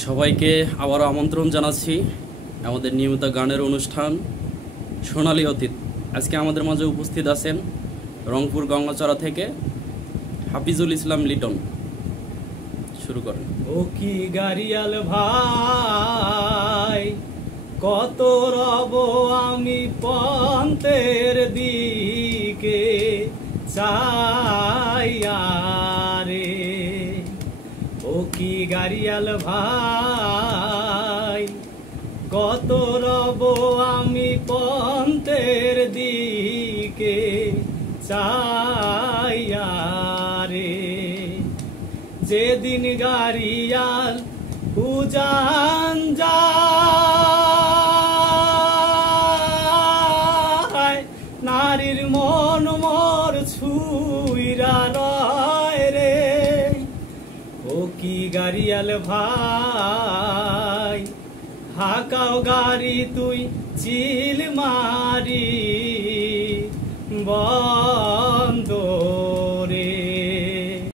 সবাইকে আবারও আমন্ত্রণ জানাচ্ছি আমাদের নিয়মিত গানের অনুষ্ঠান সোনালী অতীত। আজকে আমাদের মাঝে উপস্থিত আছেন রংপুর গঙ্গাচড়া থেকে হাফিজুল ইসলাম লিটন। শুরু করেন। ও কি গাড়িয়াল ভাই, কত রব আমি পন্থের দিকে চাইয়া রে। ও কি গাড়িয়াল ভাই, কত রব আমি পন্থের দিকে চাইয়া রে। যেদিন গাড়িয়াল উজান যায়, নারীর মন মোর ছুঁইরা রয় রে। ও কি গাড়িয়াল ভাই, হাকাও গাড়ি তুই চিল মারি বন্ধ